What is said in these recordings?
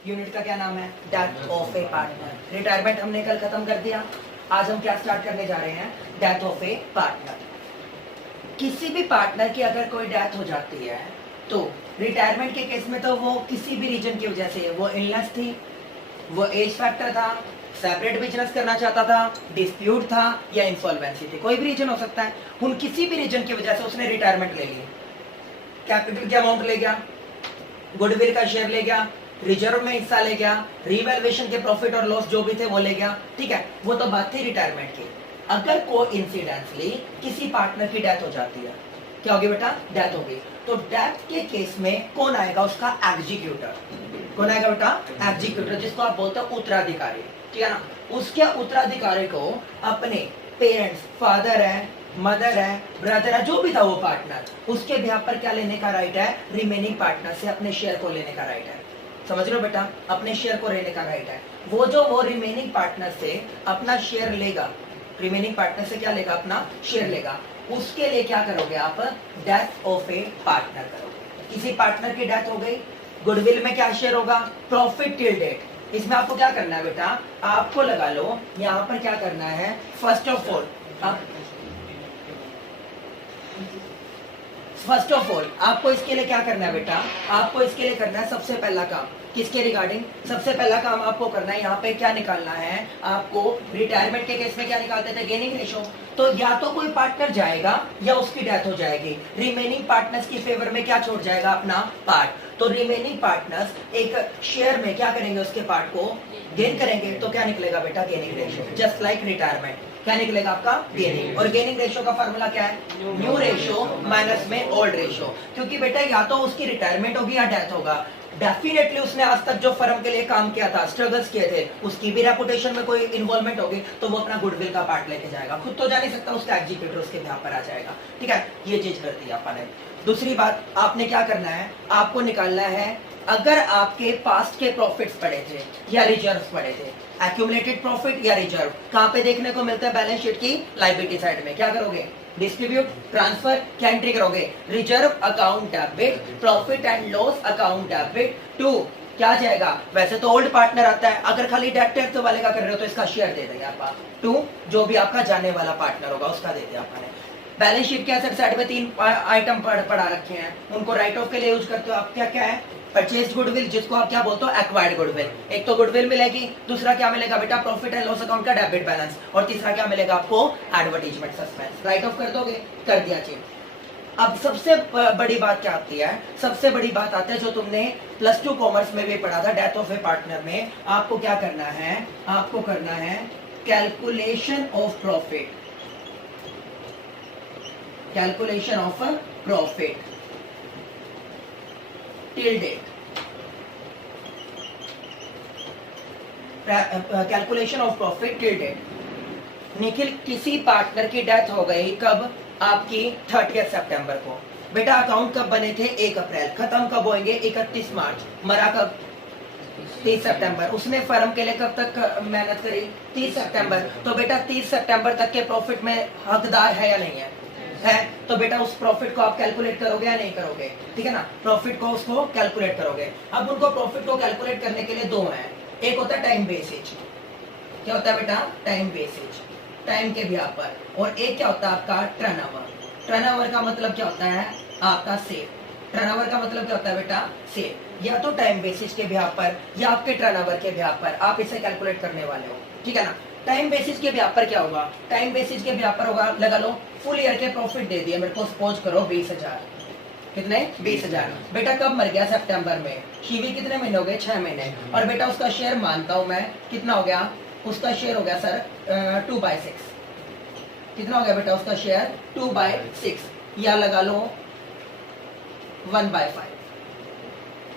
Unit का क्या नाम है? Death of a partner. Retirement हमने कल खत्म कर दिया। आज हम क्या स्टार्ट करने जा रहे हैं? Death of a partner. किसी भी पार्टनर की अगर कोई डेथ हो जाती है तो रिटायरमेंट के केस में तो वो किसी भी रीजन की वजह से, वो इलनेस थी, वो एज फैक्टर था, सेपरेट बिजनेस करना चाहता था, डिस्प्यूट था या इंसॉल्वेंसी थी, कोई भी रीजन हो सकता है। उन किसी भी रीजन की वजह से उसने रिटायरमेंट ले ली, कैपिटल की अमाउंट ले गया, गुडविल का शेयर ले गया, रिजर्व में हिस्सा ले गया, रिवैल्यूएशन के प्रॉफिट और लॉस जो भी थे वो ले गया, ठीक है, वो तो बात थी रिटायरमेंट की। अगर कोइंसिडेंटली किसी पार्टनर की डेथ हो जाती है, क्या होगी बेटा? डेथ होगी। तो डेथ के केस में कौन आएगा? उसका एग्जीक्यूटर। कौन आएगा बेटा? एग्जीक्यूटर, जिसको आप बोलते हो उत्तराधिकारी, ठीक है ना। उसके उत्तराधिकारी को अपने पेरेंट्स, फादर है, मदर है, ब्रदर है, जो भी था वो पार्टनर, उसके बिहाफ पर क्या लेने का राइट है? रिमेनिंग पार्टनर से अपने शेयर को लेने का राइट है। समझ रहे हो बेटा? अपने शेयर को लेने का राइट है। वो रिमेनिंग पार्टनर से अपना शेयर लेगा, रिमेनिंग पार्टनर से क्या लेगा? अपना शेयर लेगा। उसके लिए क्या करोगे आप? डेथ ऑफ ए पार्टनर करोगे। किसी पार्टनर की डेथ हो गई, गुडविल में क्या शेयर होगा? Profit till date. इसमें आपको क्या करना है बेटा? आपको लगा लो यहाँ पर क्या करना है, फर्स्ट ऑफ ऑल आपको इसके लिए क्या करना है बेटा? आपको इसके लिए करना है सबसे पहला काम, किसके रिगार्डिंग? सबसे पहला काम आपको करना है, यहाँ पे क्या निकालना है आपको? रिटायरमेंट के केस में क्या निकालते थे? Gaining ratio. तो या तो कोई पार्टनर जाएगा या उसकी डेथ हो जाएगी, रिमेनिंग पार्टनर्स की फेवर में क्या छोड़ जाएगा? अपना पार्ट। तो रिमेनिंग पार्टनर्स एक शेयर में क्या करेंगे? उसके पार्ट को गेन करेंगे। तो क्या निकलेगा बेटा? Gaining ratio. Just like retirement क्या निकलेगा आपका? गेनिंग। और गेनिंग रेशो का फार्मूला क्या है? न्यू रेशो माइनस में ओल्ड रेशो। क्योंकि बेटा या तो उसकी रिटायरमेंट होगी या डेथ होगा। डेफिनेटली उसने आज तक जो फर्म के लिए काम किया था, स्ट्रगल्स किए थे, उसकी भी रेपुटेशन में कोई इन्वॉल्वमेंट होगी, तो वो अपना गुडविल का पार्ट लेके जाएगा। खुद तो जा नहीं सकता, उसका एग्जीक्यूटर उसके यहाँ पर आ जाएगा, ठीक है। ये चीज कर दी आपने। दूसरी बात आपने क्या करना है? आपको निकालना है अगर आपके पास्ट के प्रॉफिट्स पड़े थे या रिजर्व पड़े थे, एक्यूमुलेटेड प्रॉफिट या रिजर्व, कहां पे देखने को मिलता है? बैलेंस शीट की लायबिलिटी साइड में। क्या करोगे? डिस्ट्रीब्यूट, ट्रांसफर, क्या एंट्री करोगे? Reserve account debit, profit and loss account debit to क्या जाएगा? वैसे तो ओल्ड पार्टनर आता है, अगर खाली डेट टैक्स वाले का कर रहे हो तो इसका शेयर दे देंगे आप, टू जो भी आपका जाने वाला पार्टनर होगा उसका दे दिया आपने। बैलेंस शीट के एसेट साइड में तीन आइटम पढ़ा रखे हैं, उनको राइट ऑफ के लिए यूज करते हो आप। क्या क्या है? परचेज गुडविल, जिसको आप क्या बोलते हो? Acquired goodwill. एक तो गुडविल मिलेगी, दूसरा क्या मिलेगा बेटा? प्रॉफिट एंड लॉस अकाउंट का डेबिट बैलेंस, और तीसरा क्या मिलेगा आपको? Advertisement suspense. राइट ऑफ कर दोगे? कर दिया चीज। अब सबसे बड़ी बात क्या आती है? सबसे बड़ी बात आती है जो तुमने +2 कॉमर्स में भी पढ़ा था, डेथ ऑफ ए पार्टनर में। आपको क्या करना है? आपको करना है calculation of profit. Calculation of profit till date. Calculation of profit till date. Nikhil, किसी पार्टनर की डेथ हो गई कब? आपकी 30 सितंबर को। बेटा अकाउंट कब बने थे? 1 अप्रैल। खत्म कब होंगे? 31 मार्च। मरा कब? 30 सितंबर। उसने फर्म के लिए कब तक मेहनत करी? 30 सितंबर। तो बेटा 30 सितंबर तक के प्रॉफिट में हकदार है या नहीं है? तो बेटा उस प्रॉफिट को आप कैलकुलेट करोगे या नहीं करोगे? ठीक है ना, प्रॉफिट को उसको कैलकुलेट करोगे। अब उनको प्रॉफिट को कैलकुलेट करने के लिए दो हैं, एक होता है टाइम बेसिस। क्या होता है बेटा? टाइम बेसिस, टाइम के बिहाफ पर। और एक क्या होता है आपका? टर्नओवर। टर्नओवर का मतलब क्या होता है? आपका सेल। टर्नओवर का मतलब क्या होता है बेटा? सेल। या तो टाइम बेसिस के बिहाफ पर या आपके टर्नओवर के बिहाफ पर आप इसे कैलकुलेट करने वाले हो, ठीक है ना। टाइम बेसिस के बिहाफ पर क्या होगा? टाइम बेसिस के बिहाफ पर होगा, लगा लो फुल ईयर के प्रॉफिट दे दिए मेरे को, सपोज करो 20,000। कितने? 20,000। बेटा कब मर गया? सितंबर में। शिवी कितने महीने हो गए? 6 महीने। और बेटा उसका शेयर मानता हूं मैं, कितना हो गया? उसका शेयर हो गया सर 2/6। कितना हो गया बेटा उसका शेयर? 2/6, या लगा लो 1/5।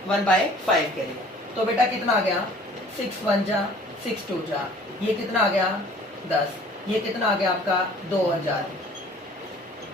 1/5 के लिए तो बेटा कितना आ गया? 6 1 जा 6 2 जा, ये कितना आ गया? 10। ये कितना आ गया आपका? 2000।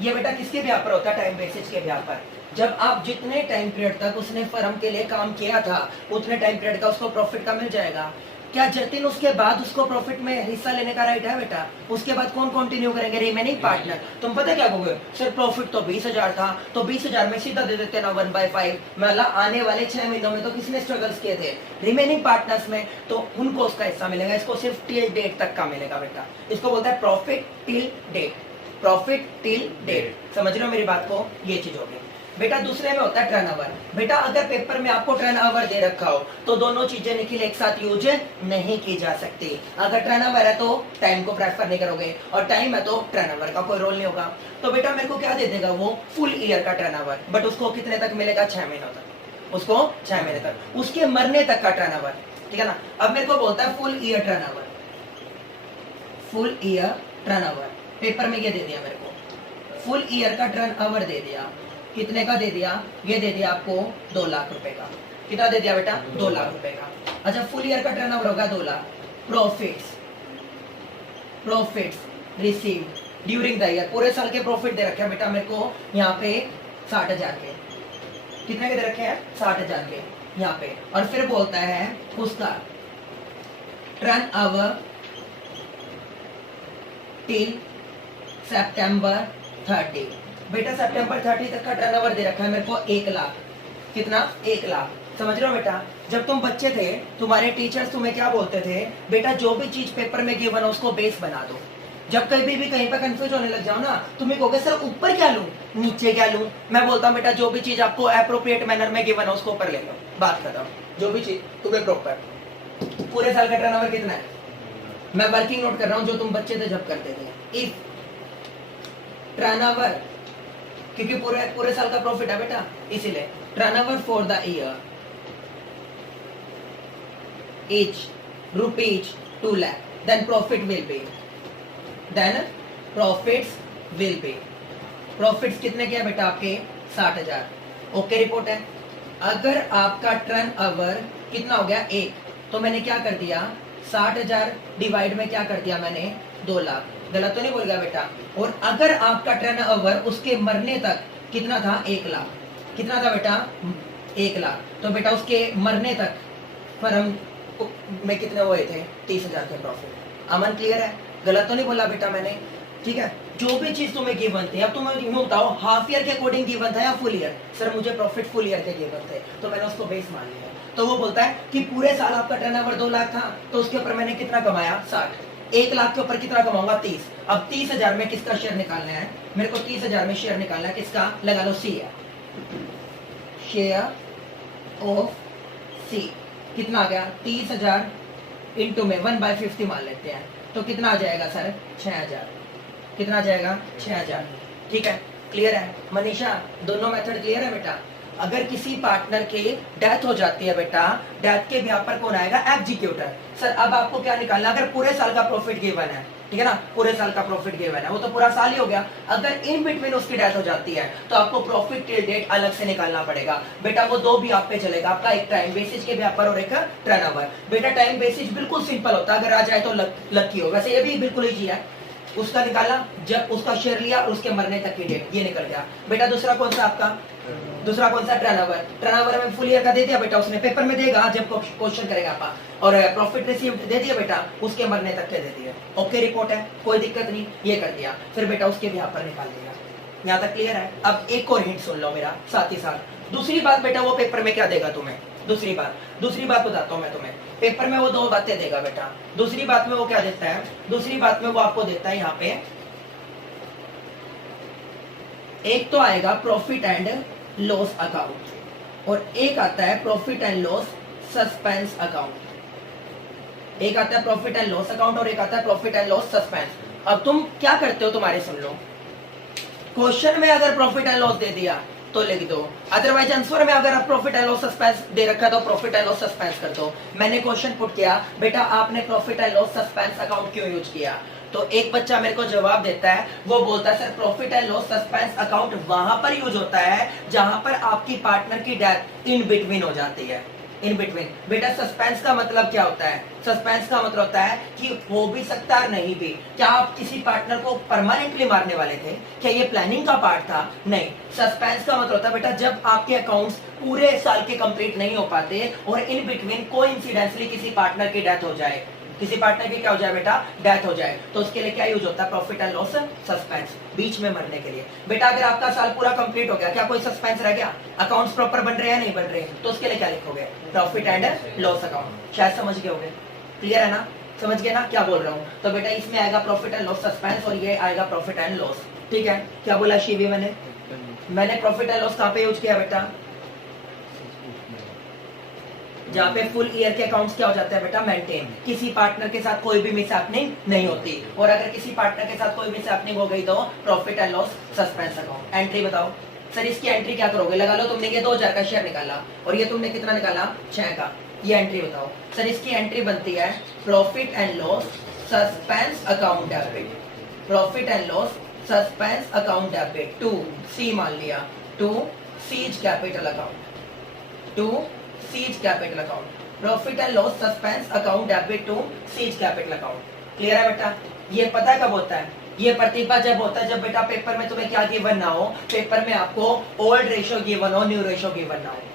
ये बेटा किसके ब्याह पर होता है? टाइम बेसिस के ब्याह पर। जब आप जितने टाइम पीरियड तक उसने फर्म के लिए काम किया था उतने टाइम पीरियड का उसको प्रॉफिट का मिल जाएगा। क्या जतिन उसके बाद उसको प्रॉफिट में हिस्सा लेने का राइट है बेटा? उसके बाद कौन कंटिन्यू करेंगे? Remaining partner. तुम पता क्या कहोगे, सर प्रॉफिट तो 20,000 था, तो 20,000 में सीधा दे देते ना 1/5। मतलब आने वाले 6 महीनों में तो किसने स्ट्रगल्स किए थे? रिमेनिंग पार्टनर्स में, तो उनको उसका हिस्सा मिलेगा। इसको सिर्फ टिल डेट तक का मिलेगा बेटा। इसको बोलता है profit till date. Profit till date, समझ रहे हो मेरी बात को? ये चीज होगी बेटा। दूसरे में होता है टर्नओवर। बेटा अगर पेपर में आपको टर्नओवर दे रखा हो तो दोनों चीजें निखिल एक साथ यूज नहीं की जा सकती। अगर टर्नओवर है तो टाइम को प्रेफर नहीं करोगे, और टाइम है तो टर्नओवर का कोई रोल नहीं होगा। तो बेटा मेरे को क्या दे देगा वो? फुल ईयर का टर्नओवर। बट उसको कितने तक मिलेगा? 6 महीनों तक। उसको 6 महीने तक, उसके मरने तक का टर्नओवर, ठीक है ना। अब मेरे को बोलता है full year turnover. Full year turnover paper में ये दे दिया मेरे को, फुल ईयर का टर्नओवर दे दिया। कितने का दे दिया? ये दे दिया आपको 2 लाख रुपए का। कितना दे दिया बेटा? 2 लाख रुपए का। अच्छा फुल ईयर का टर्नओवर होगा 2 lakh. Profits receive during the year, पूरे साल के प्रॉफिट दे रखे हैं बेटा मेरे को यहाँ पे 60,000 के। कितने के दे रखे हैं? 60,000 के यहाँ पे। और फिर बोलता है उसका टर्नओवर टिल सितंबर 30। बेटा सितंबर 30 तक का टर्नओवर दे रखा है मेरे को 1 लाख। कितना? 1 लाख। समझ रहे हो बेटा? जब तुम बच्चे थे तुम्हारे टीचर्स तुम्हें क्या बोलते थे? बेटा जो भी चीज पेपर में गिवन हो उसको बेस बना दो। जब कभी भी कहीं पर कंफ्यूज होने लग जाओ ना, तुम्हें कहोगे सर ऊपर क्या लूं, नीचे क्या लूं? मैं बोलता हूं बेटा जो भी चीज आपको अप्रोप्रिएट मैनर में गिवन हो उसको ऊपर ले लो। बात खत्म। जो भी चीज तुम्हें प्रॉपर। पूरे साल का टर्नओवर कितना है? मैं वर्किंग नोट कर रहा हूं जो तुम बच्चे थे जब करते थे। इफ टर्नओवर, क्योंकि पूरे साल का प्रॉफिट है बेटा, इसीलिए turnover for the year is rupees 2 lakh, then profit will be, profits कितने के बेटा आपके? 60,000। ओके रिपोर्ट है। अगर आपका टर्नओवर कितना हो गया? 1, तो मैंने क्या कर दिया? 60,000 डिवाइड में क्या कर दिया मैंने? 2 लाख। गलत तो नहीं बोल गया बेटा? और अगर आपका टर्नओवर उसके मरने तक कितना था? 1 लाख। कितना था बेटा? 1 लाख। तो बेटा उसके मरने तक फर्म में कितने हुए थे? 30,000 के प्रॉफिट। अमन क्लियर है? गलत तो नहीं बोला बेटा मैंने? ठीक है। जो भी चीज तुम्हें गिवन थे, अब तुम्हें यूं बताओ हाफ ईयर के अकॉर्डिंग गिवन था या फुल ईयर? सर मुझे प्रॉफिट फुल ईयर के गिवन थे, तो मैंने उसको बेस मान लिया। तो वो बोलता है कि पूरे साल आपका टर्नओवर 2 लाख था, तो उसके ऊपर मैंने कितना कमाया? 60। 1 लाख के ऊपर कितना कमाऊंगा? 30। अब 30,000 में किसका शेयर निकालना है? मेरे को 30,000 में शेयर निकालना है। किसका? लगा लो सी है, शेयर ऑफ सी। कितना आ गया? 30,000 इंटू में 1/50 मान लेते हैं, तो कितना आ जाएगा सर? 6,000। कितना आ जाएगा? 6,000। ठीक है, क्लियर है? मनीषा दोनों मेथड क्लियर है बेटा? अगर किसी पार्टनर की डेथ हो जाती है बेटा, डेथ के ब्याह पर कौन आएगा? एग्जीक्यूटर। सर अब आपको क्या निकालना? अगर पूरे साल का प्रॉफिट गिवन है, ठीक है ना, पूरे साल का प्रॉफिट गिवन है, वो तो पूरा साल ही हो गया। अगर इन बिटवीन उसकी डेथ हो जाती है तो आपको प्रॉफिट टिल डेट अलग से निकालना पड़ेगा बेटा। वो 2 भी आप पे चलेगा आपका, एक टाइम बेसिस के ब्याह पर और एक टर्नओवर। बेटा टाइम बेसिस बिल्कुल सिंपल होता है, अगर आ जाए तो लकी हो। वैसे ये भी बिल्कुल ईजी है। उसका निकाला जब उसका शेयर लिया और उसके मरने तक की डेट, ये निकल गया बेटा। दूसरा कौन सा आपका? दूसरा कौन सा? टर्नओवर। टर्नओवर में फुल ईयर का दे दिया बेटा, उसने पेपर में देगा जब क्वेश्चन करेगा आपका। और प्रॉफिट रिसीव्ड दे दिया बेटा, उसके मरने तक के दे दिए। ओके रिपोर्ट है, कोई दिक्कत नहीं, ये कर दिया। फिर बेटा उसके भी यहाँ पर निकाल देगा। यहाँ तक क्लियर है? अब एक और हिंट सुन लो मेरा साथ ही साथ। दूसरी बात बेटा, वो पेपर में क्या देगा तुम्हें? दूसरी बात बताता हूँ मैं तुम्हें। पेपर में वो 2 बातें देगा बेटा। दूसरी बात में वो क्या देता है? दूसरी बात में वो आपको देता है यहाँ पे, एक तो आएगा प्रॉफिट एंड लॉस अकाउंट, और एक आता है profit and loss suspense account. एक आता है प्रॉफिट एंड लॉस अकाउंट और एक आता है प्रॉफिट एंड लॉस सस्पेंस। अब तुम क्या करते हो? तुम्हारे सुन लो, क्वेश्चन में अगर प्रॉफिट एंड लॉस दे दिया तो लिख दो, अदरवाइज आंसर में अगर आप प्रॉफिट एंड लॉस सस्पेंस दे रखा है तो प्रॉफिट एंड लॉस सस्पेंस कर दो। मैंने क्वेश्चन पुट किया बेटा आपने profit and loss suspense account क्यों यूज किया? तो एक बच्चा मेरे को जवाब देता है, वो बोलता है sir profit and loss suspense account वहां पर यूज होता है जहां पर आपकी पार्टनर की डेथ इन बिटवीन हो जाती है। In between. बेटा सस्पेंस का मतलब क्या होता है? सस्पेंस का मतलब होता है कि हो भी सकता है नहीं भी। क्या आप किसी पार्टनर को परमानेंटली मारने वाले थे? क्या ये प्लानिंग का पार्ट था? नहीं। सस्पेंस का मतलब होता है बेटा जब आपके अकाउंट्स पूरे साल के कंप्लीट नहीं हो पाते और इन बिटवीन कोइंसिडेंटली किसी पार्टनर की डेथ हो जाए, किसी पार्टनर की क्या हो जाए बेटा? डेथ हो जाए, तो उसके लिए क्या यूज होता है? प्रॉफिट एंड लॉस सस्पेंस, बीच में मरने के लिए। बेटा अगर आपका साल पूरा कंप्लीट हो गया, क्या कोई सस्पेंस रह गया? अकाउंट्स प्रॉपर बन रहे हैं नहीं बन रहे, तो उसके लिए क्या लिखोगे? Profit and loss account. शायद समझ गए होंगे, क्लियर है ना? समझ गए ना क्या बोल रहा हूँ? तो बेटा इसमें आएगा प्रॉफिट एंड लॉस सस्पेंस और ये आएगा प्रॉफिट एंड लॉस। ठीक है, क्या बोला शिवी? मैंने प्रॉफिट एंड लॉस कहाँ पे यूज किया बेटा? जहाँ पे फुल ईयर के अकाउंट्स क्या हो जाते हैं बेटा? मेंटेन। किसी पार्टनर के साथ कोई भी मिसहैपनिंग नहीं होती, और अगर किसी पार्टनर के साथ कोई मिसहैपनिंग हो गई तो profit and loss suspense account. Entry बताओ सर, इसकी एंट्री क्या करोगे? लगा लो तुमने ये 2000 का शेयर निकाला और ये तुमने कितना निकाला? 6 का। ये एंट्री बताओ सर। इसकी एंट्री बनती है profit and loss suspense account debit. Profit and loss suspense account debit to C, मान लिया to C's capital account, to C's capital account. Profit and loss suspense account debit to C's capital account. Clear है बेटा? ये पता है कब होता है? ये प्रतिभा जब होता है जब बेटा पेपर में तुम्हें क्या गिवन ना हो, पेपर में आपको ओल्ड रेशियो गिवन हो, न्यू रेशियो गिवन ना हो।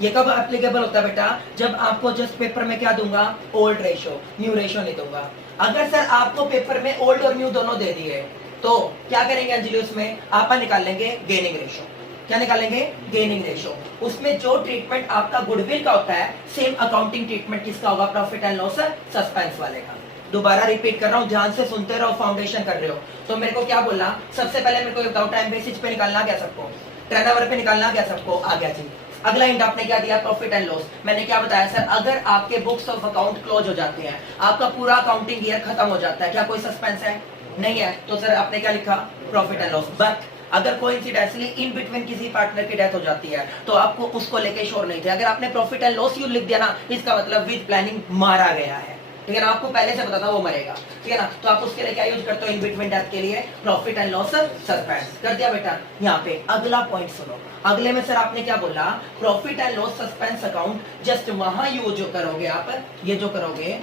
ये कब एप्लीकेबल होता है बेटा? जब आपको जस्ट पेपर में क्या दूंगा? ओल्ड रेशियो, न्यू रेशियो नहीं दूंगा। अगर सर आपको पेपर में ओल्ड और न्यू दोनों दे दिए तो क्या करेंगे अंजलि? उसमें आप निकालेंगे गेनिंग रेशियो। क्या निकालेंगे? Gaining ratio. उसमें जो ट्रीटमेंट आपका गुडविल का होता है, सेम अकाउंटिंग ट्रीटमेंट किसका होगा? प्रॉफिट एंड लॉस सस्पेंस वाले का। दोबारा रिपीट कर रहा हूं, ध्यान से सुनते रहो, फाउंडेशन कर रहे हो। तो मेरे को क्या बोलना? सबसे पहले मेरे को बताओ टाइम बेसिस पे निकालना क्या सबको? टर्नओवर पे निकालना क्या सबको? आ गया जी। अगला इंड आपने क्या दिया? Profit and loss. मैंने क्या बताया सर? अगर आपके बुक्स ऑफ अकाउंट क्लोज हो जाते हैं, आपका पूरा अकाउंटिंग ईयर खत्म हो जाता है, क्या कोई सस्पेंस है? नहीं है, तो सर आपने क्या लिखा? Profit and loss. बट अगर कोइंसिडेंटली इन बिटवीन किसी पार्टनर की डेथ हो जाती है तो आपको उसको लेके श्योर नहीं थे। अगर आपने प्रॉफिट एंड लॉस यूज लिख दिया ना, इसका मतलब विद प्लानिंग मारा गया है। ठीक है ना? आपको पहले से पता था वो मरेगा। ठीक है ना? तो आप उसके लिए क्या यूज करते हो? इन बिटवीन डेथ के लिए प्रॉफिट एंड लॉस सस्पेंस कर दिया बेटा। यहाँ पे अगला पॉइंट सुनो। अगले में सर आपने क्या बोला? Profit and loss suspense account just वहां यूज करोगे आप, ये जो करोगे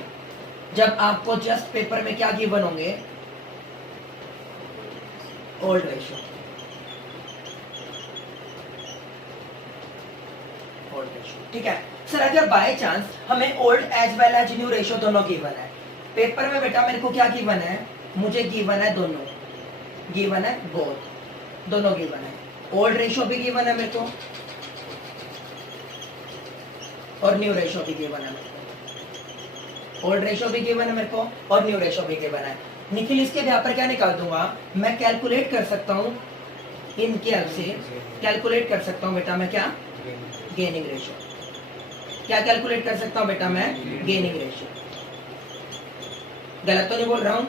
जब आपको जस्ट पेपर में क्या गिवन होंगे? Old ratio. ठीक है सर, अगर बाय चांस हमें old as well as new ratio दोनों गिवन है पेपर में, बेटा मेरे को क्या गिवन है? मुझे गिवन है दोनों, गिवन है बोथ, दोनों गिवन है। ओल्ड रेशियो भी गिवन है मेरे को और न्यू रेशियो भी गिवन है मेरे को। ओल्ड रेशियो भी गिवन है मेरे को और न्यू रेशियो भी गिवन है। निखिल इसके यहाँ पर क्या निकाल दूंगा? मैं कैलकुलेट कर सकता हूँ इनके हेल्प से, कैलकुलेट कर सकता हूँ बेटा मैं क्या? Gaining ratio. क्या कैलकुलेट कर सकता हूं बेटा मैं? Gaining ratio. गलत तो नहीं बोल रहा हूं?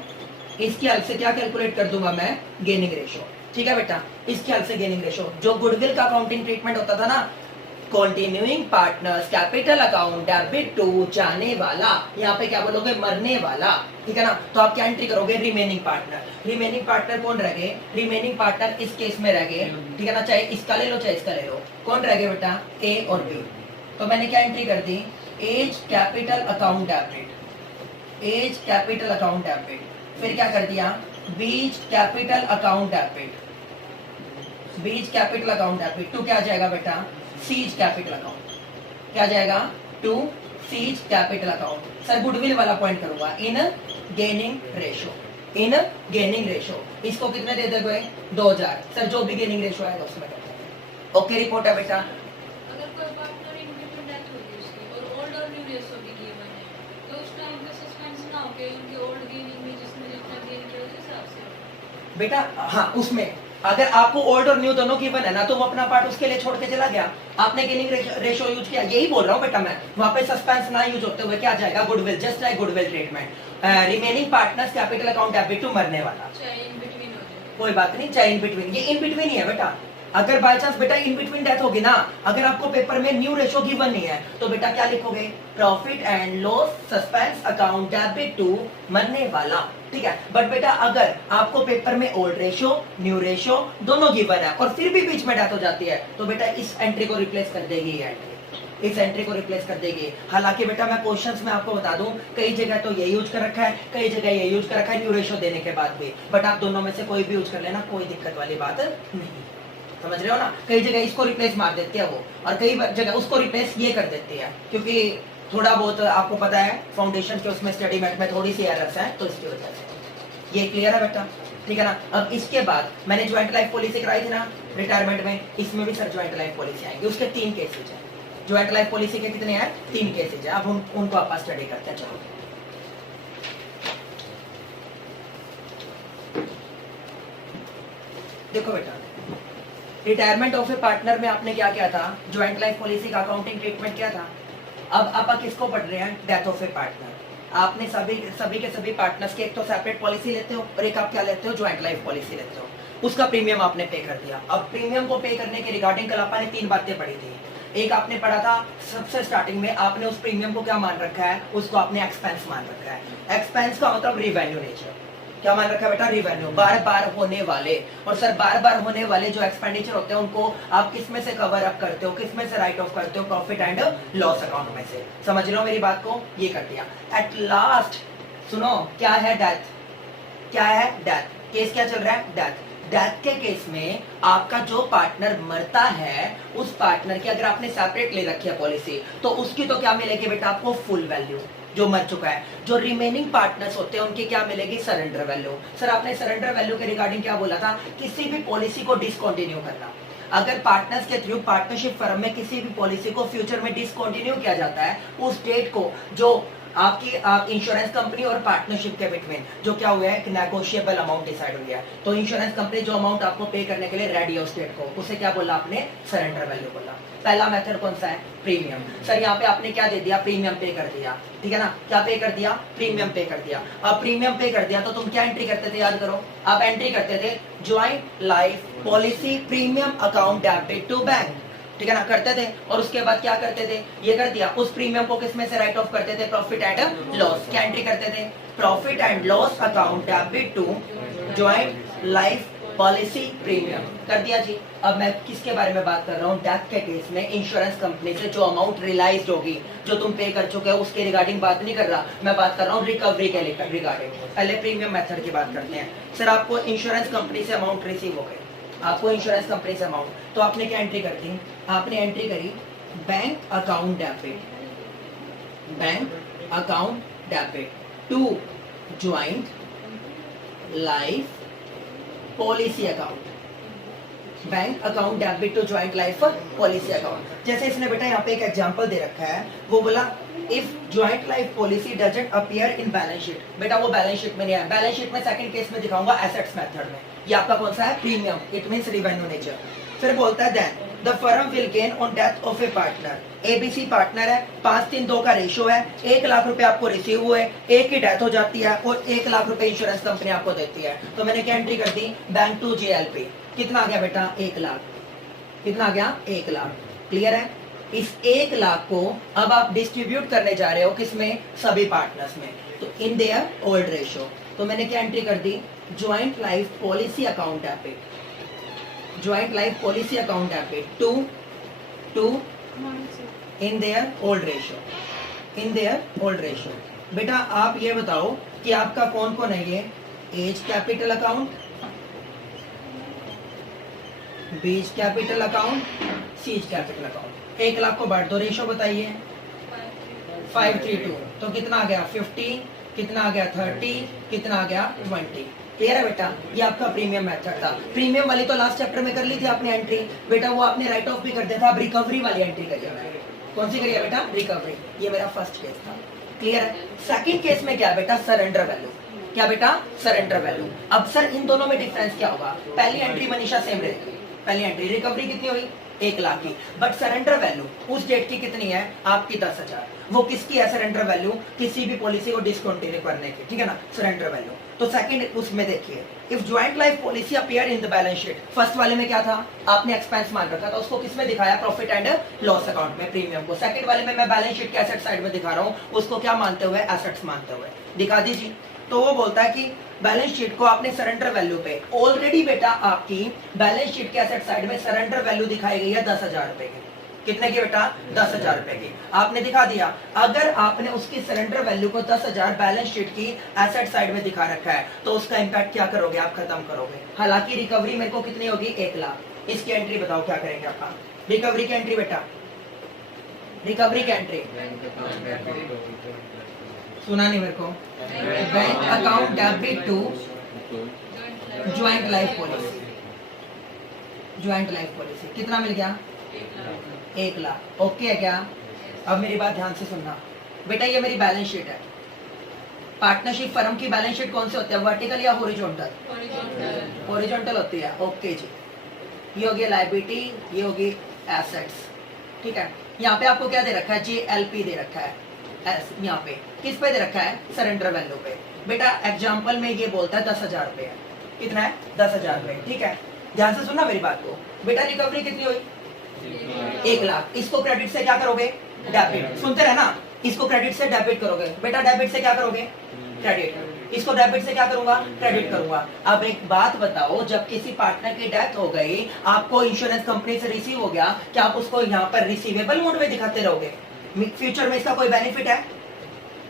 इसकी हेल्प से क्या कैलकुलेट कर दूंगा मैं? Gaining ratio. ठीक है बेटा, इसकी हेल्प से गेनिंग रेशियो। जो गुडविल का अकाउंटिंग ट्रीटमेंट होता था ना, continuing partners capital account debit to जाने वाला, यहाँ पे क्या बोलोगे? मरने वाला। ठीक है ना? तो आप क्या एंट्री करोगे? Remaining partner. रिमेनिंग पार्टनर कौन रह गए? रिमेनिंग पार्टनर इस केस में रह गए। ठीक है ना? चाहे इसका ले लो चाहे इसका ले लो। कौन रह गए बेटा? ए और बी। तो मैंने क्या एंट्री कर दी? A's capital account debit, A's capital account debit. फिर क्या कर दिया? B's capital account debit, B's capital account debit to क्या जाएगा बेटा? C's capital account. क्या जाएगा? To C's capital account. Sir goodwill वाला पॉइंट करूंगा in gaining ratio, in gaining ratio. इसको कितने दे दोगे? 2000। सर जो भी गेनिंग रेशियो आएगा उसमें करते हैं। ओके रिपोर्ट है बेटा। अगर कोई पार्टनर इन बिटवीन डेथ हो गई उसकी और ओल्ड और न्यू रेशियो भी गिवन है, तो उस टाइम पे सस्पेंस ना होके उनके ओल्ड गेनिंग में जिसमें जितना गेन किया उस हिसाब से बेटा हाँ, उसमें अगर आपको ओल्ड और न्यू दोनों गिवन है ना, तो वो अपना पार्ट उसके लिए छोड़ के चला गया। आपने गेनिंग रेशियो यूज किया, यही बोल रहा हूँ बेटा मैं। वहां पे सस्पेंस ना यूज होते हुए क्या जाएगा? Goodwill, just like goodwill treatment. Remaining partners capital account debit to मरने वाला। चाहे इन बिटवीन हो जाए कोई बात नहीं, चाहे इन बिटवीन, ये इन बिटवीन ही है बेटा। अगर बाय चांस बेटा इन बिटवीन डेथ होगी ना, अगर आपको पेपर में न्यू रेशियो गिवन नहीं है, तो बेटा क्या लिखोगे? Profit and loss suspense account debit to मरने वाला। ठीक है, बट बेटा अगर आपको पेपर में ओल्ड रेशियो न्यू रेशियो दोनों गिवन है और फिर भी बीच में डेथ हो जाती है, तो बेटा इस एंट्री को रिप्लेस कर देगी ये एंट्री। इस एंट्री को रिप्लेस कर देगी। हालांकि बेटा मैं क्वेश्चंस में आपको बता दूं, कई जगह तो ये यूज कर रखा है, कई जगह ये यूज कर रखा है न्यू रेशो देने के बाद भी, बट आप दोनों में से कोई भी यूज कर लेना, कोई दिक्कत वाली बात नहीं। समझ रहे हो ना? कई जगह इसको रिप्लेस मार देते हैं वो, और कई जगह उसको रिप्लेस ये कर देते हैं, क्योंकि थोड़ा बहुत आपको पता है फाउंडेशन के उसमें स्टडी मेट में थोड़ी सी एरर्स है, तो इसकी वजह से। ये क्लियर है बेटा? ठीक है ना? अब इसके बाद मैंने ज्वाइंट लाइफ पॉलिसी कराई थी ना रिटायरमेंट में, इसमें भी सर ज्वाइंट लाइफ पॉलिसी आएगी। उसके 3 केसेज है। ज्वाइंट लाइफ पॉलिसी के कितने हैं? 3 केसेज है। अब उनको आप स्टडी करते हैं। चलो देखो बेटा, रिटायरमेंट ऑफ ए पार्टनर में आपने क्या किया था? ज्वाइंट लाइफ पॉलिसी का अकाउंटिंग ट्रीटमेंट क्या था? अब आप किसको पढ़ रहे हैं? Death of a partner. आपने सभी के सभी पार्टनर्स की एक तो सेपरेट पॉलिसी लेते हो, और एक आप क्या लेते हो? ज्वाइंट लाइफ पॉलिसी लेते हो। उसका प्रीमियम आपने पे कर दिया। अब प्रीमियम को पे करने के रिगार्डिंग कल आपने 3 बातें पढ़ी थी। एक आपने पढ़ा था सबसे स्टार्टिंग में, आपने उस प्रीमियम को क्या मान रखा है? उसको आपने एक्सपेंस मान रखा है। एक्सपेंस का मतलब रिवेन्यू नेचर। क्या मान रखा है बेटा? रिवेन्यू, बार बार होने वाले। और सर बार बार होने वाले जो एक्सपेंडिचर होते हैं उनको आप किस में से कवर अप करते हो? किस में से राइट ऑफ करते हो? प्रॉफिट एंड लॉस अकाउंट में से। समझ लो मेरी बात को? ये कर दिया। एट लास्ट सुनो, क्या है? डेथ। क्या है? डेथ। केस क्या चल रहा है? डेथ। डेथ के केस में आपका जो पार्टनर मरता है, उस पार्टनर की अगर आपने सेपरेट ले रखी है पॉलिसी, तो उसकी तो क्या मिलेगी बेटा आपको? फुल वैल्यू जो मर चुका है। जो रिमेनिंग पार्टनर्स होते हैं उनकी क्या मिलेगी? Surrender value. सर आपने सरेंडर वैल्यू के रिगार्डिंग क्या बोला था? किसी भी पॉलिसी को डिसकंटिन्यू करना। अगर पार्टनर्स के थ्रू पार्टनरशिप फर्म में किसी भी पॉलिसी को फ्यूचर में डिसकंटिन्यू किया जाता है, उस डेट को जो आपकी इंश्योरेंस कंपनी और पार्टनरशिप के बिटवीन जो क्या हुआ है कि नेगोशिएबल अमाउंट डिसाइड हो गया, तो इंश्योरेंस कंपनी जो अमाउंट आपको पे करने के लिए रेडी है उस डेट को, उसे क्या बोला आपने? सरेंडर वैल्यू बोला। पहला मेथड कौन सा है? प्रीमियम। सर यहाँ पे आपने क्या दे दिया? प्रीमियम पे कर दिया। ठीक है ना? क्या पे कर दिया? प्रीमियम पे कर दिया। अब प्रीमियम पे कर दिया तो तुम क्या एंट्री करते थे? याद करो, आप एंट्री करते थे joint life policy premium account debit to bank. ठीक है ना? करते थे। और उसके बाद क्या करते थे? ये कर दिया। उस प्रीमियम को किस में से राइट ऑफ करते थे? Profit and loss. क्या एंट्री करते थे? Profit and loss account debit to joint life policy premium. कर दिया जी। अब मैं किसके बारे में बात कर रहा हूँ? डेथ के केस में इंश्योरेंस कंपनी से जो अमाउंट रियलाइज होगी, जो तुम पे कर चुके हो, उसके रिगार्डिंग बात नहीं कर रहा, मैं बात कर रहा हूँ रिकवरी के रिगार्डिंग। पहले प्रीमियम मेथड की बात करते हैं। सर आपको इंश्योरेंस कंपनी से अमाउंट रिसीव हो गई, आपको इंश्योरेंस कंपनी से अमाउंट, तो आपने क्या एंट्री कर दी? आपने एंट्री करी bank account debit, bank account debit to joint life policy account. Bank account debit to joint life policy account. जैसे इसने बेटा यहाँ पे एक एग्जांपल दे रखा है, वो बोला if joint life policy doesn't appear in balance sheet. बेटा वो बैलेंस शीट में नहीं है। बैलेंस शीट में सेकंड केस में दिखाऊंगा एसेट्स मेथड में। ये आपका कौन सा है? Premium. It means revenue nature. फिर बोलता है then the firm will gain on death of a partner. ABC partner है, 5-3-2 का रेशियो है, 1 लाख रुपए आपको रिसीव हुए, एक की डेथ हो जाती है और 1 लाख रुपए इंश्योरेंस कंपनी आपको देती है। तो मैंने क्या एंट्री कर दी? Bank to JLP. कितना आ गया बेटा? 1 लाख। कितना आ गया? 1 लाख। क्लियर है? इस 1 लाख को अब आप डिस्ट्रीब्यूट करने जा रहे हो किसमें? सभी पार्टनर्स में, तो इन देयर ओल्ड रेशियो। तो मैंने क्या एंट्री कर दी? Joint life policy account debit, joint life policy account debit to in their old ratio, in their old ratio. बेटा आप ये बताओ कि आपका कौन कौन है ये? A's capital account, B's capital account, C's capital account. 1 lakh को बांट दो, रेशियो बताइए। 5:3:2। तो कितना आ गया? 50। कितना आ गया? 30। कितना आ गया? 20। क्लियर है बेटा? ये आपका प्रीमियम मेथड था। प्रीमियम वाली तो लास्ट चैप्टर में कर ली थी आपने एंट्री। बेटा वो आपने राइट ऑफ भी कर दिया था। अब रिकवरी वाली एंट्री करिए। कौन सी करिए बेटा? रिकवरी। ये मेरा फर्स्ट केस था। क्लियर है? सेकंड केस में क्या बेटा? Surrender value. क्या बेटा? Surrender value. अब सर इन दोनों में डिफरेंस क्या होगा? पहली एंट्री मनीषा सेम रहेगी। पहली एंट्री रिकवरी कितनी हुई? 1 लाख की, बट सरेंडर वैल्यू उस डेट की कितनी है? आपकी 10,000। वो किसकी है सरेंडर वैल्यू? किसी भी पॉलिसी को डिसकंटिन्यू करने की। ठीक है ना? Surrender value. तो सेकंड उसमें देखिए, if joint life policy appear in the balance sheet. First वाले में क्या था? आपने एक्सपेंस मान रखा था, उसको किसमें दिखाया? प्रॉफिट एंड लॉस अकाउंट में, प्रीमियम को। सेकंड वाले में मैं बैलेंस शीट के एसेट साइड में दिखा रहा हूँ, उसको क्या मानते हुए? एसेट्स मानते हुए। दिखा दीजिए। तो वो बोलता है कि बैलेंस शीट को आपने सरेंडर वैल्यू पे ऑलरेडी बेटा आपकी बैलेंस शीट के एसेट साइड में सरेंडर वैल्यू दिखाई गई है 10,000 रुपए की। कितने की बेटा? 10,000 रुपए की। आपने दिखा दिया। अगर आपने उसकी सरेंडर वैल्यू को 10,000 बैलेंस शीट की एसेट साइड में दिखा रखा है तो उसका इंपैक्ट क्या करोगे? आप खत्म करोगे। हालांकि रिकवरी मेरे को कितनी होगी? 1 लाख। इसकी एंट्री बताओ क्या करेंगे आप? रिकवरी की एंट्री बेटा, रिकवरी की एंट्री सुना नहीं मेरे को? Bank account debit to joint life policy. Joint life policy कितना मिल गया? 1 लाख। ओके है क्या? अब मेरी बात ध्यान से सुनना बेटा, ये मेरी बैलेंस शीट है। पार्टनरशिप फर्म की बैलेंस शीट कौन सी होती है? वर्टिकल या हॉरिजॉन्टल? हॉरिजॉन्टल होती है। ओके जी, ये होगी लायबिलिटी, ये होगी एसेट्स। ठीक है, यहाँ पे आपको क्या दे रखा है? JLP दे रखा है। यहाँ पे किस पे दे रखा है? सरेंडर वैल्यू पे। बेटा एग्जाम्पल में ये बोलता है 10,000 रुपए है। कितना है? 10,000 रुपए। ठीक है, ध्यान से सुनना मेरी बात को। बेटा रिकवरी कितनी हुई? 1 लाख। इसको क्रेडिट से क्या करोगे? डेबिट। सुनते रहना, इसको क्रेडिट से डेबिट करोगे। बेटा डेबिट से क्या करोगे? क्रेडिट। इसको डेबिट से क्या करूंगा? क्रेडिट करूंगा। अब एक बात बताओ, जब किसी पार्टनर की डेथ हो गई, आपको इंश्योरेंस कंपनी से रिसीव हो गया, क्या आप उसको यहाँ पर रिसीवेबल मोड में दिखाते रहोगे? फ्यूचर में इसका कोई बेनिफिट है?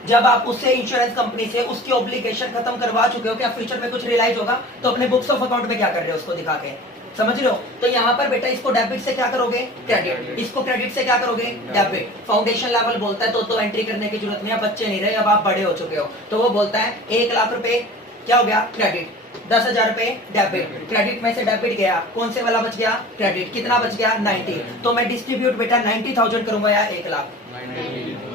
जब आप उससे इंश्योरेंस कंपनी से उसकी ऑब्लिगेशन खत्म करवा चुके हो, क्या फ्यूचर में कुछ रियलाइज होगा? तो अपने बुक्स ऑफ अकाउंट में क्या कर रहे हो? उसको दिखा के। समझ रहे हो? तो यहाँ पर बेटा इसको डेबिट से क्या करोगे? क्रेडिट। इसको क्रेडिट से क्या करोगे? डेबिट। फाउंडेशन लेवल बोलता है तो एंट्री करने की जरूरत नहीं है, बच्चे नहीं रहे, अब आप बड़े हो चुके हो। तो वो बोलता है 1 लाख रुपए क्या हो गया? क्रेडिट। 10,000 रुपए डेबिट। क्रेडिट में से डेबिट गया, कौन से वाला बच गया? क्रेडिट। कितना बच गया? 90। तो मैं डिस्ट्रीब्यूट बेटा 90,000 करूंगा या 1 लाख?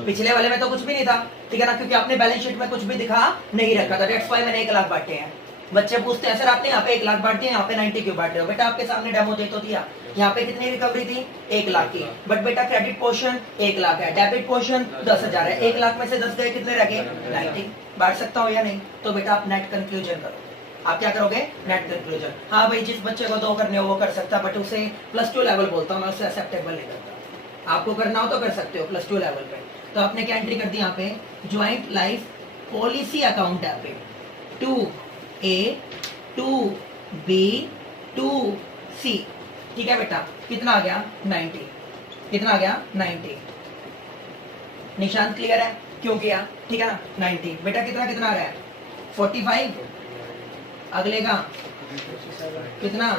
पिछले वाले में तो कुछ भी नहीं था, ठीक है ना, क्योंकि आपने बैलेंस शीट में कुछ भी दिखा नहीं रखा था। दैट्स व्हाई मैंने 1 लाख बांटे हैं। बच्चे पूछते हैं सर आपने यहाँ पे 1 लाख बांट दिया, यहाँ पे 90 क्यों बांट रहे हो? बेटा आपके सामने डेमो दे तो दिया। यहाँ पे कितनी रिकवरी थी? 1 लाख की। बट बेटा क्रेडिट पोर्शन 1 लाख है, डेबिट पोर्शन 10,000 है। 1 लाख में से 10 गए, कितने रह गए? 90। बांट सकता हूँ या नहीं? तो बेटा आप नेट कंक्लूजन करो। आप क्या करोगे? Net conclusion. हाँ भाई, जिस बच्चे को 2 करने हो वो कर सकता, बट उसे +2 लेवल बोलता हूँ मैं, उसे एक्सेप्टेबल नहीं करता। आपको करना हो तो कर सकते हो +2 लेवल पे। तो आपने क्या एंट्री कर दी यहाँ पे? Joint life policy account debit 2A 2B 2C। ठीक है बेटा, कितना आ गया? 90। कितना आ गया? 90। निशान क्लियर है? क्यों किया? ठीक है ना? 90। बेटा कितना कितना आ रहा है? 45। अगले का कितना?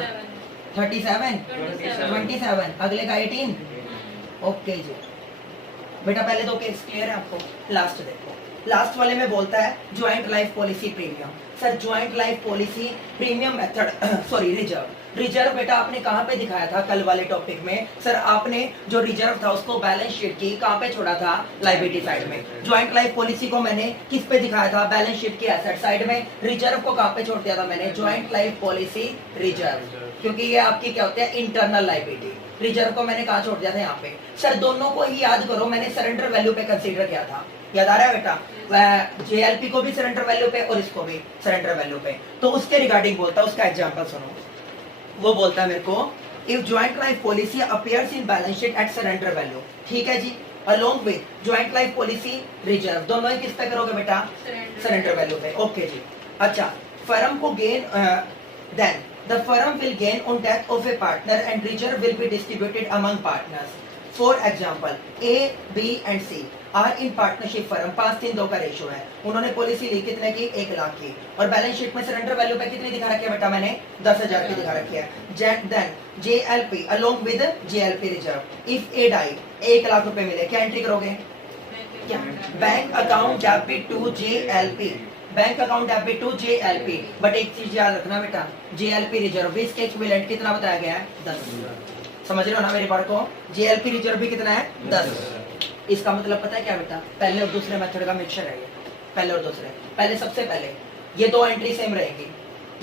37 27। अगले का 18। ओके जी बेटा, पहले 2 केस क्लियर है आपको। लास्ट देखो, लास्ट वाले में बोलता है joint life policy premium. Sir joint life policy premium method sorry reserve. Reserve बेटा आपने कहाँ पे दिखाया था कल वाले टॉपिक में? सर आपने जो रिजर्व था उसको बैलेंस शीट की कहाँ पे छोड़ा था? लायबिलिटी साइड में। ज्वाइंट लाइफ पॉलिसी को मैंने किस पे दिखाया था? बैलेंस शीट की एसेट साइड में। रिजर्व को कहाँ पे छोड़ दिया था मैंने? ज्वाइंट लाइफ पॉलिसी रिजर्व, क्योंकि ये आपकी क्या होते हैं? Internal liability. रिजर्व को मैंने कहाँ छोड़ दिया था? यहाँ पे। सर दोनों को ही याद करो, मैंने सरेंडर वैल्यू पे कंसीडर किया था। याद आ रहा है बेटा? JLP को भी सरेंडर वैल्यू पे और इसको भी सरेंडर वैल्यू पे। तो उसके रिगार्डिंग बोलता है, उसका एग्जांपल सुनो। वो बोलता है मेरे को, if joint life policy appears in balance sheet at surrender value. ठीक है जी, along with joint life policy reserve, दोनों ही किस पे करोगे बेटा? सरेंडर वैल्यू पे। ओके जी। अच्छा, फर्म को gain then the firm will gain on death of a partner and reserve will be distributed among partners. For example, A, B and C are in partnership firm। 5-3-2 का ratio है। उन्होंने policy ली कितने की? 1 लाख की। और balance sheet में surrender value पे कितनी दिखा रखी है बेटा? मैंने 10,000 की दिखा रखी है। Then JLP along with JLP reserve, if A die 1 lakh रुपए मिले, क्या एंट्री करोगे? क्या? Bank account debit to JLP। Bank account debit to JLP। But एक चीज याद रखना बेटा, JLP रिजर्व इसके इक्विवेलेंट कितना बताया गया है? 10। समझ रहे हो ना मेरी बात को? JLP रिजर्व भी कितना है? 10। इसका मतलब पता है क्या बेटा? पहले और दूसरे मेथड का मिक्सचर है ये। पहले और दूसरे, पहले सबसे पहले ये 2 एंट्री सेम रहेगी।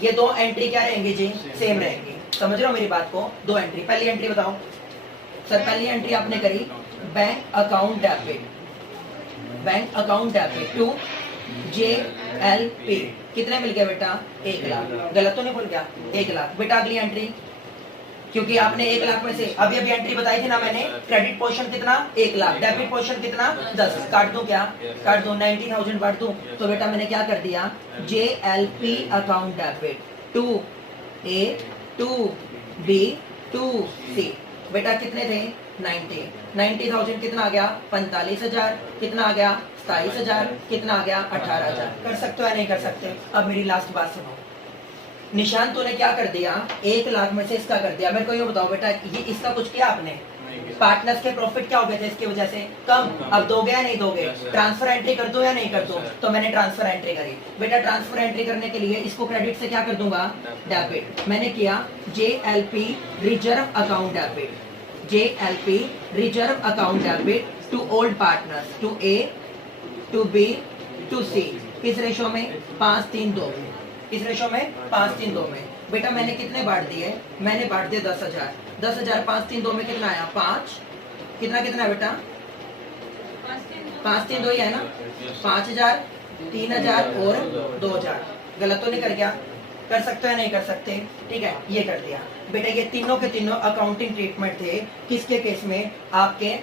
ये 2 एंट्री क्या रहेंगी जी? सेम रहेंगी। समझ रहे हो मेरी बात को? 2 एंट्री। पहली एंट्री बताओ सर। पहली एंट्री आपने करी bank account debit, bank account debit to JLP। कितने मिल गया बेटा? 1 लाख। गलत तो नहीं बोल गया? 1 लाख। बेटा अगली एंट्री, क्योंकि आपने 1 लाख में से अभी अभी एंट्री बताई थी ना मैंने, क्रेडिट पोर्शन कितना? 1 लाख। डेबिट पोर्शन कितना? 10। काट दूं क्या? काट दूं, 90,000 बांट दूं। तो बेटा मैंने क्या कर दिया? JLP account debit 2A 2B 2C। बेटा कितने थे? 90,000 कितना आ गया 45,000, कितना आ गया 27,000, कितना आ गया 18,000। कर सकते हो या नहीं कर सकते? अब मेरी लास्ट बात सुनो, निशान तूने क्या कर दिया, 1 लाख में से इसका कर दिया। मेरे को ये बताओ बेटा, ये इसका कुछ किया आपने? पार्टनर्स के प्रॉफिट क्या हो गए थे इसकी वजह से? कम। अब दोगे या नहीं दोगे? ट्रांसफर एंट्री कर दो या नहीं कर दो? तो मैंने ट्रांसफर एंट्री करी। बेटा ट्रांसफर एंट्री करने के लिए इसको क्रेडिट से क्या कर दूंगा? डेबिट। मैंने किया JLP reserve account debit, JLP reserve account debit to old partners, to A, to B, to C। किस रेशो में? 5-3-2 में। किस रेशो में? 5-3-2 में। बेटा मैंने कितने बांट दिए? मैंने बांट दिए 10,000। 10,000 5-3-2 में कितना आया? 5। कितना कितना है बेटा? 5-3-2 ही है ना? 5,000, 3,000 और 2,000। गलत तो नहीं कर गया? कर सकते हो या नहीं कर सकते? ठीक है, ये कर दिया। बेटा ये तीनों के तीनों अकाउंटिंग ट्रीटमेंट थे किसके केस में? आपके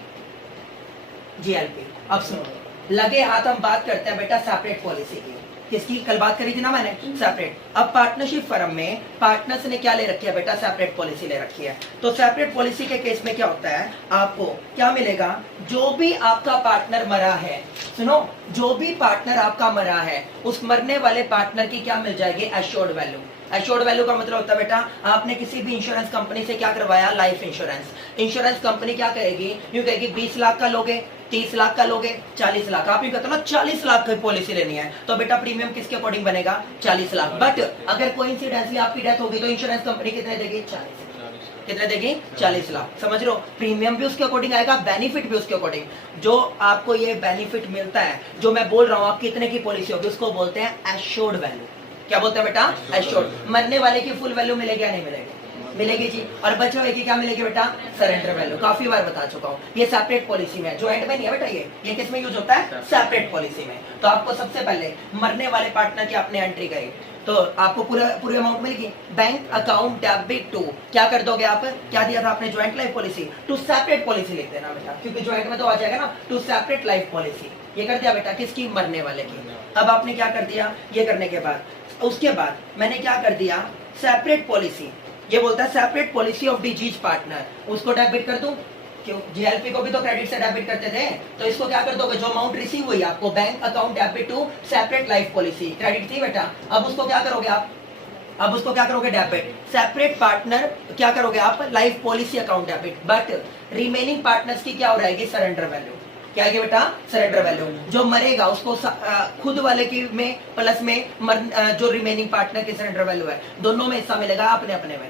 JLP। अब सुनो, लगे हाथ हम बात करते हैं बेटा सेपरेट पॉलिसी की। किसकी? कल बात करी थी ना मैंने, सेपरेट। अब पार्टनरशिप फर्म में पार्टनर्स ने क्या ले रखी है बेटा? सेपरेट पॉलिसी ले रखी है। तो सेपरेट पॉलिसी के केस में क्या होता है, आपको क्या मिलेगा? जो भी आपका पार्टनर मरा है, सुनो, जो भी पार्टनर आपका मरा है उस मरने वाले पार्टनर की क्या मिल जाएगी? Assured value. एश्योर्ड वैल्यू का मतलब होता है बेटा, आपने किसी भी इंश्योरेंस कंपनी से क्या करवाया? Life insurance. इंश्योरेंस कंपनी क्या कहेगी? यूं कहेगी 20 लाख का लोगे, 30 लाख का लोगे, 40 लाख। आप ये कहते हो ना 40 लाख की पॉलिसी लेनी है, तो बेटा प्रीमियम किसके अकॉर्डिंग बनेगा? 40 लाख। बट अगर कोइंसिडेंटली आपकी डेथ होगी तो इंश्योरेंस कंपनी कितने देगी? 40। कितने देगी? 40 लाख। समझ रहे हो? प्रीमियम भी उसके अकॉर्डिंग आएगा, बेनिफिट भी उसके अकॉर्डिंग। जो आपको ये बेनिफिट मिलता है, जो मैं बोल रहा हूँ, आप कितने की पॉलिसी होगी, उसको बोलते हैं एश्योर्ड वैल्यू। क्या बोलते हैं बेटा? एश्योर्ड। मरने वाले की फुल वैल्यू मिलेगी या नहीं मिलेगी? मिलेगी जी। और बचे हुए की क्या मिलेगी बेटा? Surrender value. काफी बार बता चुका हूँ, ये सेपरेट पॉलिसी में, ज्वाइंट में नहीं है बेटा। ये किस में यूज होता है? सेपरेट पॉलिसी में। तो आपको सबसे पहले मरने वाले पार्टनर की आपने एंट्री करी तो आपको पूरी अमाउंट मिलेगी। बैंक अकाउंट डेबिट टू, क्या कर दोगे आप? क्या दिया था आपने? Joint life policy to separate policy लिख देना बेटा, क्योंकि ज्वाइंट में तो आ जाएगा ना, टू सेपरेट लाइफ पॉलिसी। ये कर दिया बेटा, किसकी? मरने वाले की। अब आपने क्या कर दिया? ये करने के बाद उसके बाद मैंने क्या कर दिया? Separate policy. ये बोलता है separate policy of disease partner, उसको डेबिट कर दूं। क्यों? JLP को भी तो क्रेडिट से डेबिट करते थे, तो इसको क्या कर दोगे? जो अमाउंट रिसीव हुई आपको, bank account debit to separate life policy, credit थी बेटा। अब उसको क्या करोगे आप? अब उसको क्या करोगे? डेबिट। सेपरेट पार्टनर क्या करोगे आप? Life policy account debit. But remaining partners की क्या हो रहेगी? Surrender value. क्या है बेटा? Surrender value. जो मरेगा उसको खुद वाले की में प्लस में जो रिमेनिंग पार्टनर की सरेंडर वैल्यू है, दोनों में हिस्सा मिलेगा। अपने अपने में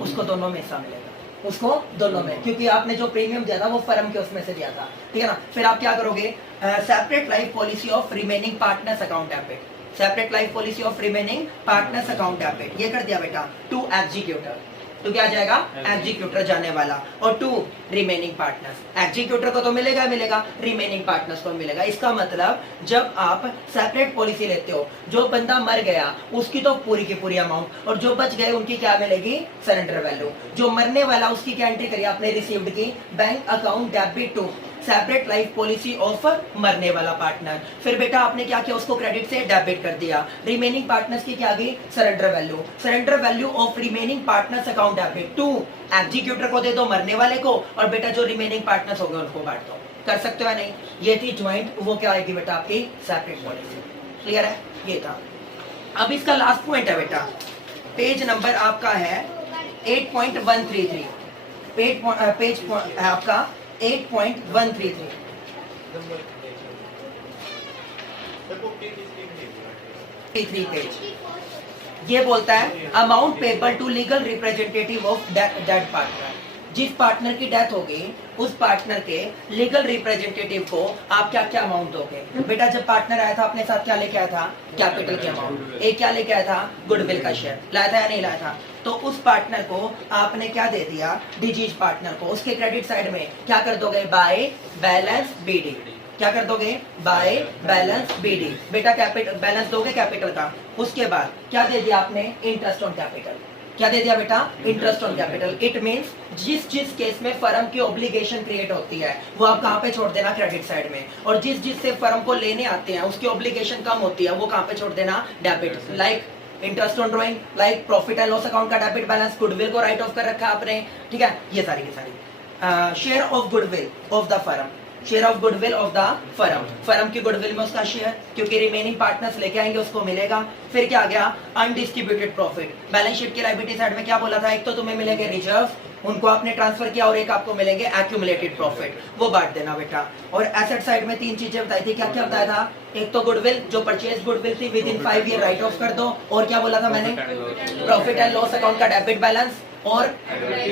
उसको दोनों में हिस्सा मिलेगा, उसको दोनों में, क्योंकि आपने जो प्रीमियम दिया था वो फर्म के उसमें से दिया था। ठीक है ना? फिर आप क्या करोगे? Separate life policy of remaining partners account debit, separate life policy of remaining partners account debit. ये कर दिया बेटा। टू एग्जीक्यूटर, तो क्या जाएगा? एग्जीक्यूटर जाने वाला। और टू रिमेनिंग पार्टनर्स, एग्जीक्यूटर को तो मिलेगा मिलेगा, रिमेनिंग पार्टनर्स को मिलेगा। इसका मतलब जब आप सेपरेट पॉलिसी लेते हो, जो बंदा मर गया उसकी तो पूरी की पूरी अमाउंट, और जो बच गए उनकी क्या मिलेगी? Surrender value. जो मरने वाला उसकी क्या एंट्री करी आपने? रिसीव्ड की, bank account debit to separate life policy of मरने वाला पार्टनर। फिर बेटा आपने क्या किया? उसको क्रेडिट से डेबिट कर दिया। रिमेनिंग पार्टनर्स की क्या आ गई? Surrender value. Surrender value of remaining partners account debit to executor को दे दो, मरने वाले को, और बेटा जो रिमेनिंग पार्टनर्स हो गए उनको बांट दो। कर सकते हो या नहीं? ये थी ज्वाइंट, वो क्या आएगी बेटा? आपकी सेपरेट पॉलिसी। क्लियर है? ये था। अब इसका लास्ट पॉइंट है बेटा, पेज नंबर आपका है 8.133, पेज आपका 8.133। पेज ये बोलता है amount payable to legal representative of dead partner. जिस पार्टनर की डेथ होगी उस पार्टनर के लीगल रिप्रेजेंटेटिव को आप क्या क्या अमाउंट दोगे? बेटा जब पार्टनर आया था अपने साथ क्या लेके आया था? कैपिटल की अमाउंट। एक क्या लेके आया था? गुडविल का शेयर। लाया था या नहीं लाया था? तो उस पार्टनर को आपने क्या दे दिया? डिजीज पार्टनर को। उसके क्रेडिट साइड में क्या कर दोगे? By balance BD। क्या कर दोगे? By balance BD। बेटा कैपिटल बैलेंस दोगे कैपिटल का। उसके बाद क्या दे दिया आपने? Interest on capital. क्या दे दिया बेटा? Interest on capital. It means जिस केस में फर्म की ऑब्लिगेशन क्रिएट होती है वो आप कहाँ पे छोड़ देना? क्रेडिट साइड में। और जिस से फर्म को लेने आते हैं उसकी ऑब्लिगेशन कम होती है वो कहाँ पे छोड़ देना? Debit. Like interest on drawing, like profit and loss account का डेबिट बैलेंस, गुडविल को राइट ऑफ कर रखा आपने। ठीक है? ये सारी की सारी share of goodwill of the firm, share of goodwill of the firm, firm की गुडविल में उसका शेयर, क्योंकि रिमेनिंग पार्टनर्स लेके आएंगे उसको मिलेगा। फिर क्या आ गया, अनडिस्ट्रीब्यूटेड प्रॉफिट। बैलेंस शीट की लायबिलिटी साइड में क्या बोला था, एक तो तुम्हें मिलेंगे रिजर्व, उनको आपने ट्रांसफर किया, और एक आपको मिलेंगे एक्यूमुलेटेड प्रॉफिट, वो बांट देना बेटा। और एसेट साइड में 3 चीजें बताई थी, क्या क्या बताया था, एक तो गुडविल, जो परचेज गुडविल थी with in 5 year right of कर दो, और क्या बोला था मैंने, प्रॉफिट एंड लॉस अकाउंट का डेबिट बैलेंस और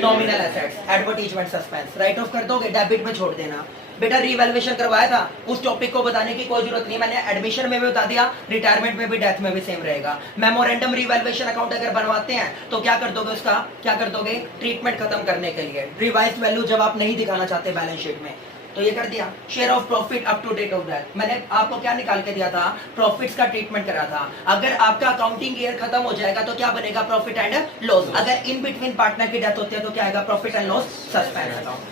nominal assets, advertisement suspense right of कर दोगे, डेबिट में छोड़ देना। बेटा रीवैल्यूएशन करवाया था, उस टॉपिक को बताने की कोई जरूरत नहीं, मैंने एडमिशन में भी बता दिया, रिटायरमेंट में भी, डेथ में भी सेम रहेगा। मेमोरेंडम रीवैल्यूएशन अकाउंट अगर बनवाते हैं तो क्या कर दोगे, उसका क्या कर दोगे, ट्रीटमेंट खत्म करने के लिए रिवाइज वैल्यू जब आप नहीं दिखाना चाहते बैलेंस शीट में, तो ये कर दिया। Share of profit up to date of that, मैंने आपको क्या निकाल के दिया था, प्रॉफिट्स का ट्रीटमेंट करा था। अगर आपका अकाउंटिंग ईयर खत्म हो जाएगा तो क्या बनेगा, प्रॉफिट एंड लॉस। अगर इन बिटवीन पार्टनर की डेथ होती है तो क्या आएगा, profit and loss suspense account.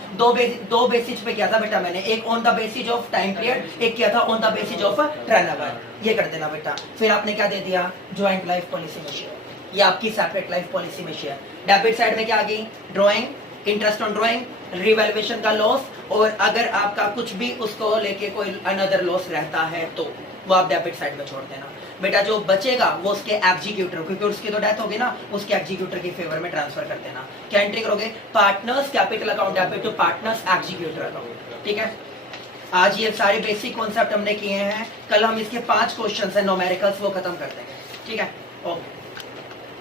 दो बेसिस पे किया था बेटा मैंने, एक on the basis of time period, एक किया था on the basis of turnover, ये कर देना बेटा। फिर आपने क्या दे दिया, ज्वाइंट लाइफ पॉलिसी में शेयर, ये आपकी सेपरेट लाइफ पॉलिसी में शेयर। डेबिट साइड में क्या आ गई, drawing, interest on drawing, revaluation का लॉस, और अगर आपका कुछ भी उसको लेके कोई अनदर लॉस रहता है तो वो आप डेबिट साइड में छोड़ देना बेटा। जो बचेगा वो उसके एग्जीक्यूटर, क्योंकि उसकी तो डेथ होगी ना, उसके एग्जीक्यूटर की फेवर में ट्रांसफर कर देना। क्या एंट्री करोगे, partners capital account debit to partners executor account, ठीक है। आज ये सारे बेसिक कॉन्सेप्ट हमने किए हैं, कल हम इसके 5 क्वेश्चन है न्यूमेरिकल्स, वो खत्म कर देंगे, ठीक है, ओके।